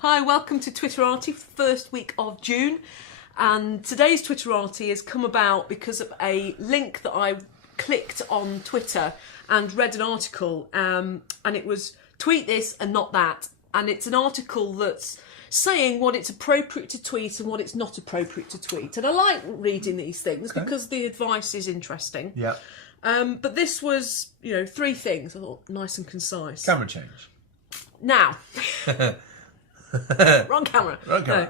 Hi, welcome to Twitterati for the first week of June. And today's Twitterati has come about because of a link that I clicked on Twitter and read an article. And it was tweet this and not that. And it's an article that's saying what it's appropriate to tweet and what it's not appropriate to tweet. And I like reading these things because the advice is interesting. Yeah. But this was, 3 things. I thought, nice and concise. Camera change. Now. Wrong camera. No.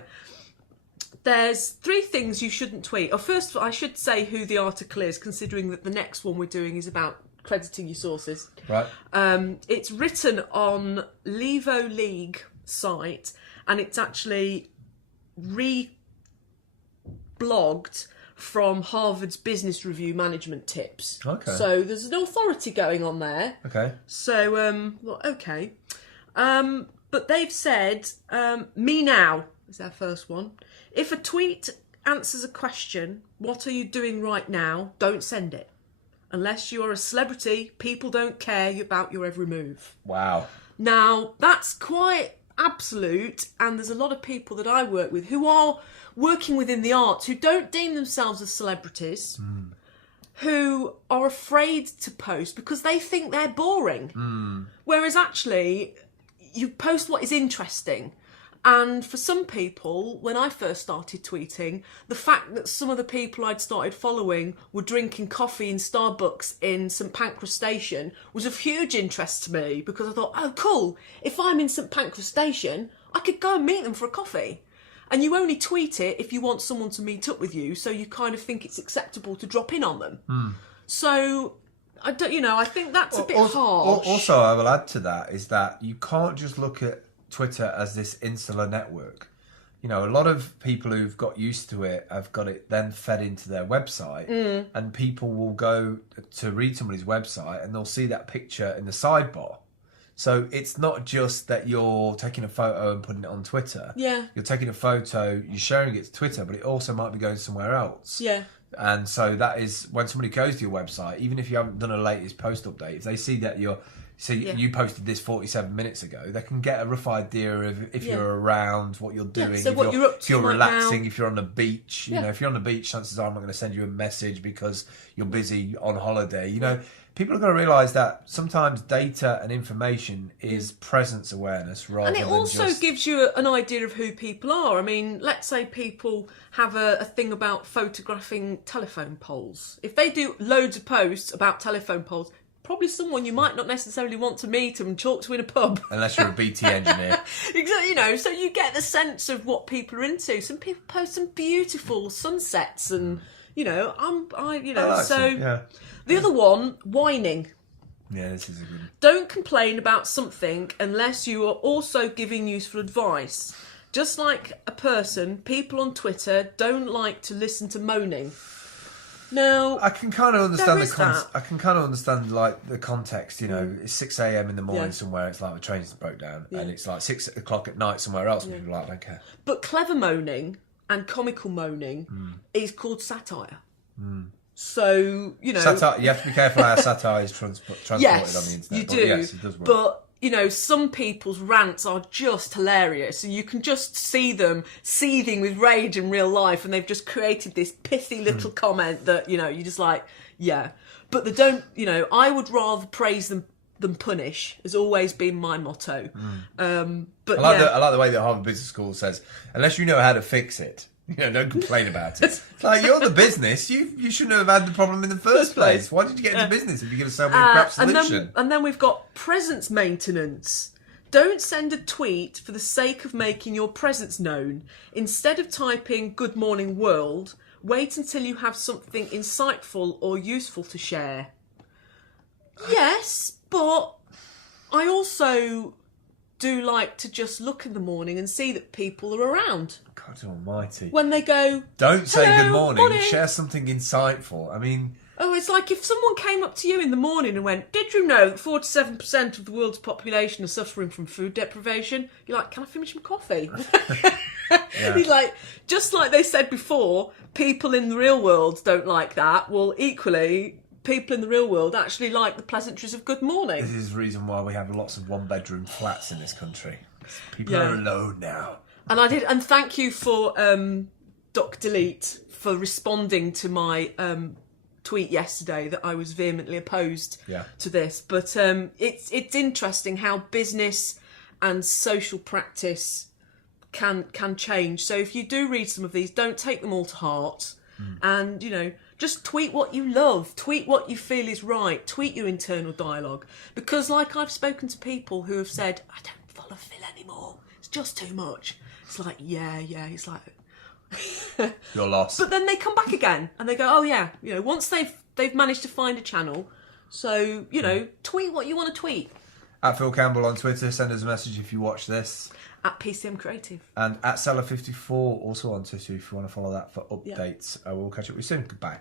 There's 3 things you shouldn't tweet. Or first of all, I should say who the article is, considering that the next one we're doing is about crediting your sources. Right. It's written on Levo League site, and it's actually re-blogged from Harvard's Business Review Management Tips. Okay. So there's an authority going on there. Okay. So, okay. But they've said, me now is their first one. If a tweet answers a question, what are you doing right now? Don't send it. Unless you are a celebrity, people don't care about your every move. Wow. Now, that's quite absolute, and there's a lot of people that I work with who are working within the arts, who don't deem themselves as celebrities, who are afraid to post because they think they're boring. Whereas actually, you post what is interesting. And for some people, when I first started tweeting, the fact that some of the people I'd started following were drinking coffee in Starbucks in St Pancras Station was of huge interest to me, because I thought, oh, cool, if I'm in St Pancras Station, I could go and meet them for a coffee. And you only tweet it if you want someone to meet up with you, so you kind of think it's acceptable to drop in on them. So, I think that's a bit harsh. Also, I will add to that is that you can't just look at Twitter as this insular network. A lot of people who've got used to it have got it then fed into their website, and people will go to read somebody's website and they'll see that picture in the sidebar. So it's not just that you're taking a photo and putting it on Twitter. Yeah. You're taking a photo, you're sharing it to Twitter, but it also might be going somewhere else. Yeah. And so that is when somebody goes to your website, even if you haven't done a latest post update, if they see that you posted this 47 minutes ago, they can get a rough idea of if you're around, what you're doing, so what you're up to, if you're right relaxing, now. if you're on the beach. If you're on the beach, chances are I'm not going to send you a message because you're busy on holiday. People are going to realise that sometimes data and information is presence awareness rather than And it also gives you an idea of who people are. I mean, let's say people have a thing about photographing telephone poles. If they do loads of posts about telephone poles, probably someone you might not necessarily want to meet and talk to in a pub. Unless you're a BT engineer. Exactly, so you get the sense of what people are into. Some people post some beautiful sunsets and, The other one, whining. Yeah, this is a good one. Don't complain about something unless you are also giving useful advice. Just like a person, people on Twitter don't like to listen to moaning. Now, I can kind of understand the context. Mm. It's 6 a.m. in the morning somewhere. It's like the train's broke down, and it's like 6 o'clock at night somewhere else. And people are like, I don't care. But clever moaning and comical moaning is called satire. So, Satire, you have to be careful how satire is transported on the internet. You do. Yes, it does work. But, some people's rants are just hilarious. And you can just see them seething with rage in real life. And they've just created this pithy little comment that, you're just like, yeah. But they don't, I would rather praise them than punish, has always been my motto. But I like the way that Harvard Business School says, unless you know how to fix it, don't complain about it. It's like, you're the business. You shouldn't have had the problem in the first place. Why did you get into business if you're going to sell me a crap solution? And then we've got presence maintenance. Don't send a tweet for the sake of making your presence known. Instead of typing "Good morning world," wait until you have something insightful or useful to share. Yes, but I also do like to just look in the morning and see that people are around. God almighty. When they go, don't say "Hello, good morning. morning." Share something insightful. I mean... Oh, it's like if someone came up to you in the morning and went, "Did you know that 47% of the world's population are suffering from food deprivation?" You're like, "Can I finish my coffee?" He's like, just like they said before, people in the real world don't like that. Well, equally, people in the real world actually like the pleasantries of good morning. This is the reason why we have lots of one-bedroom flats in this country. People are alone now. And I did, and thank you for Doc Delete for responding to my tweet yesterday that I was vehemently opposed to this. But it's interesting how business and social practice can change. So if you do read some of these, don't take them all to heart, and just tweet what you love, tweet what you feel is right, tweet your internal dialogue. Because like I've spoken to people who have said, I don't follow Phil anymore, it's just too much. It's like, yeah, it's like you're lost. But then they come back again and they go, oh yeah, once they've managed to find a channel. So, tweet what you want to tweet. At Phil Campbell on Twitter, send us a message if you watch this. At PCM Creative. And at Seller54 also on Twitter if you want to follow that for updates. We'll catch up with you soon. Goodbye.